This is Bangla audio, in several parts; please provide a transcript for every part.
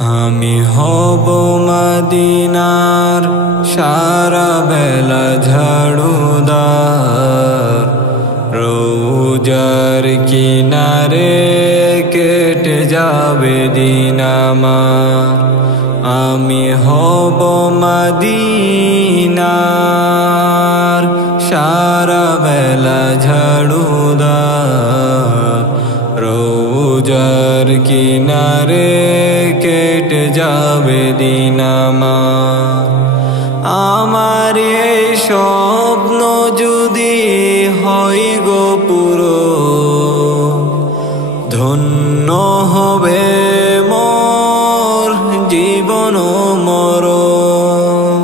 আমি হব মদিনার সারা বেলা ঝাড়ুদার, রোজার কিনারে কেটে যাবে দিন আমার। আমি হব মদিনার সারা বেলা ঝাড়ুদার, রোজার কিনারে কেটে যাবে দিন আমার। আমার এই স্বপ্ন যদি হয় গো পুরো, ধন্য হবে মোর জীবন মরণ।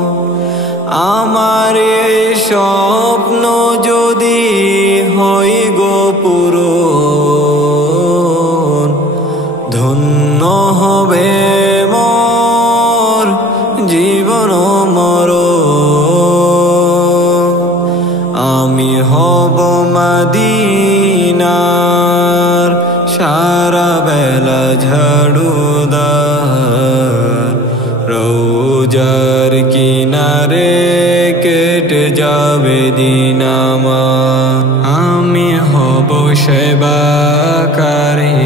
আমার এই স্বপ্ন যদি হয় গো পুরো, ধন্য হবে মোর জীবন মরণ। আমি হব মদিনার সারা বেলা ঝাড়ুদার, রোজার কিনারে কেটে যাবে দিন আমার। আমি হব সেবাকারী,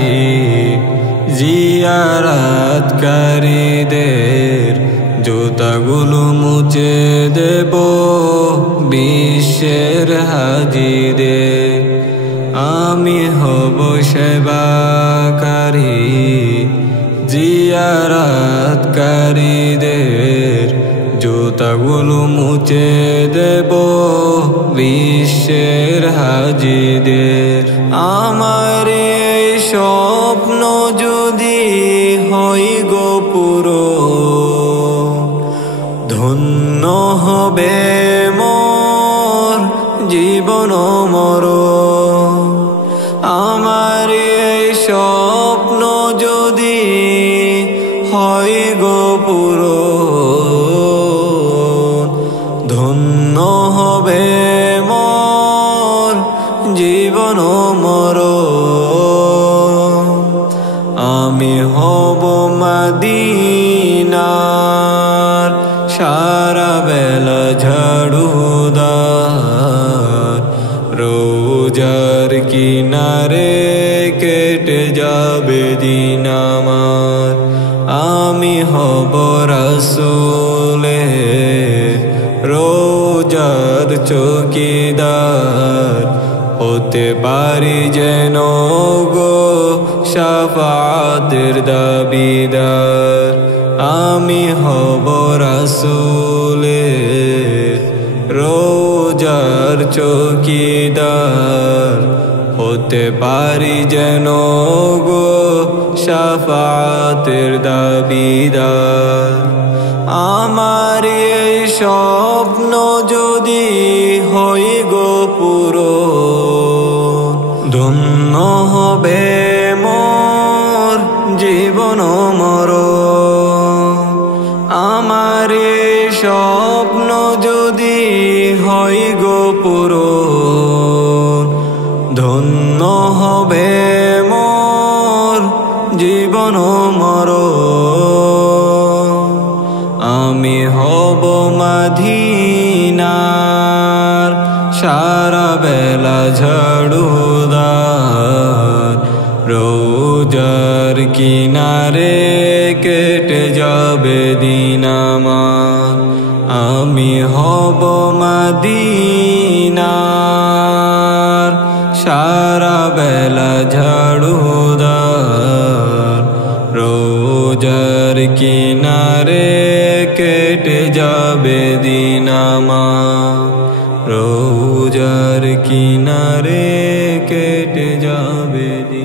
জিয়ারাতকারীদের জুতাগুলো মুছে দেব বিশ্বের হাজিদের। আমি হব সেবাকারী, জিয়ারাতকারীদের জুতাগুলো মুছে দেব বিশ্বের হাজিদের। আমার এই স্বপ্ন যদি হয় গো পুরো, ধন্য হবে মোর জীবন মরণ। আমার এই স্বপ্ন যদি হয় গো পুরো, ধন্য হবে মোর জীবন মরণ। আমি হব মদিনার সারা বেলা ঝাড়ুদার, রোজার কিনারে কেটে যাবে দিন আমার। আমি হব রাসূলের রোজার চৌকিদার, হতে পারি যেন গো শাফাতের দাবিদার। আমি হব রাসূলের রোজার চৌকিদার, হতে পারি যেন গো শাফাতের দাবিদার। আমার এই স্বপ্ন যদি হয় গো পুরো, ধন্য হবে মোর জীবন মরণ। আমার এই স্বপ্ন যদি হয় গো পুরো, ধন্য হবে মোর জীবন মরণ। আমি হব মদিনার সারা বেলা ঝাড়ুদার, রোজার কিনারে কেটে যাবে দিন আমার। আমি হব মদিনার সারা বেলা ঝাড়ুদার, রোজার কিনারে কেটে যাবে দিন আমার। রোজার কিনারে কেটে যাবে দিন।